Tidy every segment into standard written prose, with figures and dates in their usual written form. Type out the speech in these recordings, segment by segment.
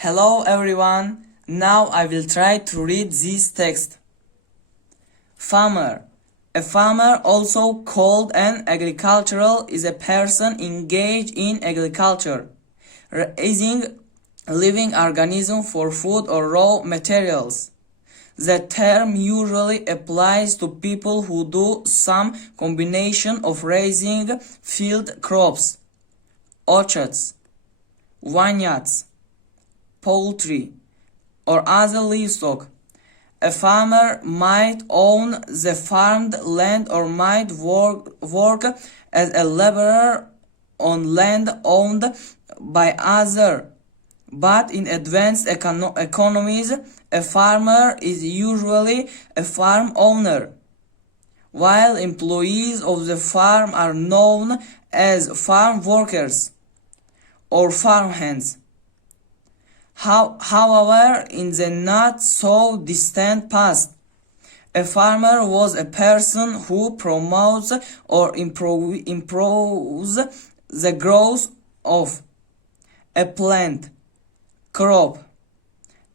Hello everyone. Now I will try to read this text. Farmer. A farmer, also called an agricultural, is a person engaged in agriculture, raising living organisms for food or raw materials. The term usually applies to people who do some combination of raising field crops, orchards, vineyards, poultry, or other livestock. A farmer might own the farmed land or might work as a laborer on land owned by others. But in advanced economies, a farmer is usually a farm owner, while employees of the farm are known as farm workers or farmhands. However, in the not so distant past, a farmer was a person who promotes or improves the growth of a plant, crop,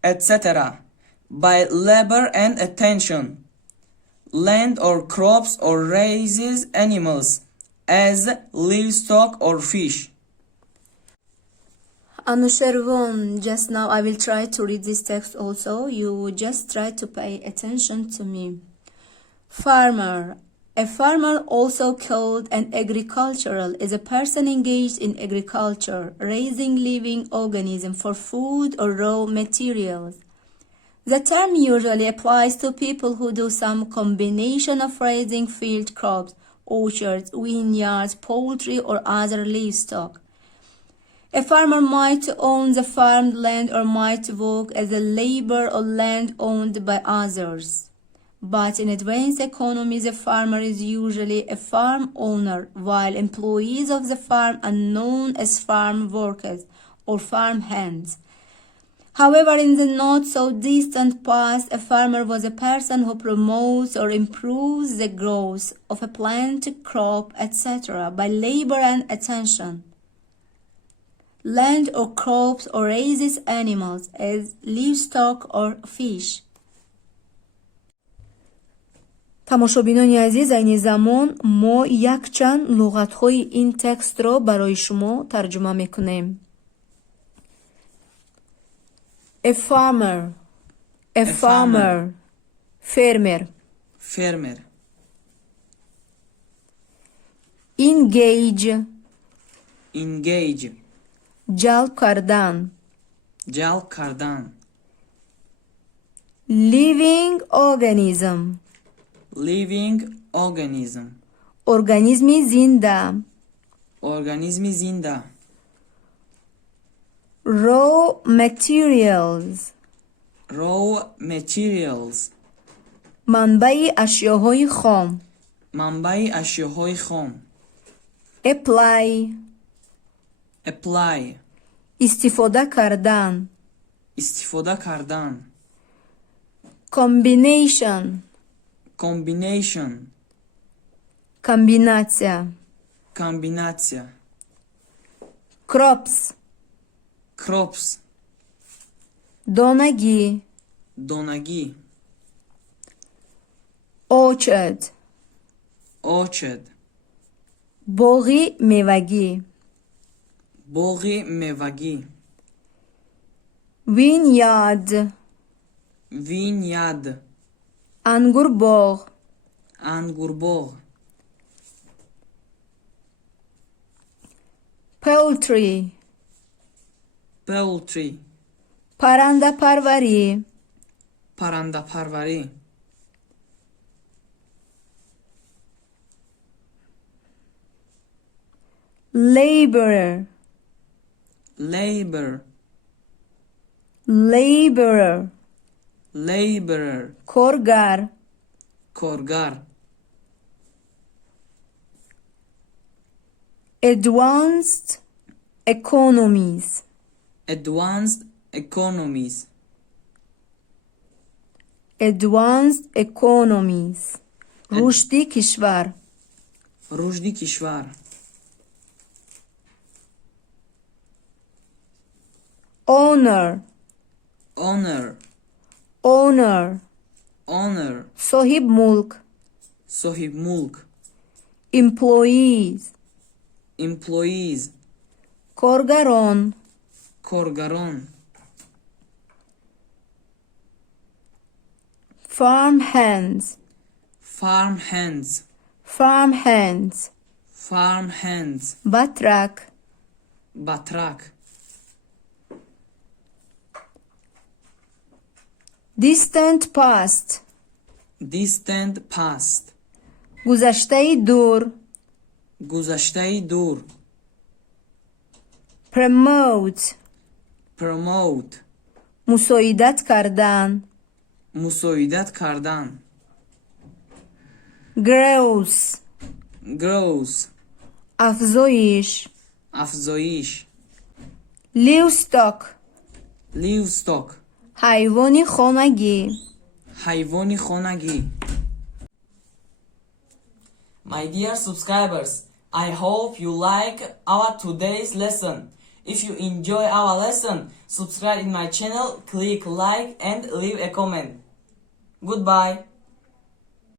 etc. by labor and attention, land or crops, or raises animals as livestock or fish. Anusharvan, just now I will try to read this text also. You just try to pay attention to me. Farmer. A farmer, also called an agricultural, is a person engaged in agriculture, raising living organisms for food or raw materials. The term usually applies to people who do some combination of raising field crops, orchards, vineyards, poultry, or other livestock. A farmer might own the farmed land or might work as a laborer on land owned by others. But in advanced economies, a farmer is usually a farm owner, while employees of the farm are known as farm workers or farm hands. However, in the not so distant past, a farmer was a person who promotes or improves the growth of a plant, crop, etc. by labor and attention, land or crops, or raises animals as livestock or fish. тамошобинони азиз, айни замон мо якчанд луғатҳои ин текстро барои шумо тарҷума мекунем. A farmer. A farmer. Фермер. Farmer. Engage. Engage. ҷалб кардан. Jalb kardan. Living organism. Living organism. Организми зинда. Organismi zinda. Raw materials. Raw materials. манбаи ашёҳои хом. Manbai ashyohoi khom. Apply. Apply. истифода кардан. Istifoda kardan. Combination. Combination. Комбинация. Kombinatsiya. Crops. Crops. донагӣ. Donagi. Orchard. Orchard. боғи мевагӣ. Boghi mevagi. Vineyard. Vineyard. ангурбоғ. Angurbog. Poultry. Poultry. паррандапарварӣ. Parandaparvari. Laborer. Labor. Laborer. Laborer. коргар. Korgar. Advanced economies. Advanced economies. Advanced economies. رشدی کشور. Rujdi kishvar. Owner. owner, owner, owner, صاحب ملک, صاحب ملک, employees, employees, کارگران, کارگران, farm hands, farm hands, farm hands, farm hands, بطرک, بطرک, distant past, distant past, گذشته دور, گذشته دور, promote, promote, مساعدت کردن, مساعدت کردن, growth, growth, افزایش, افزایش, livestock, livestock, حیوان خانگی, حیوان خانگی. My dear subscribers, I hope you like our today's lesson. If you enjoy our lesson, subscribe in my channel, click like and leave a comment. Goodbye.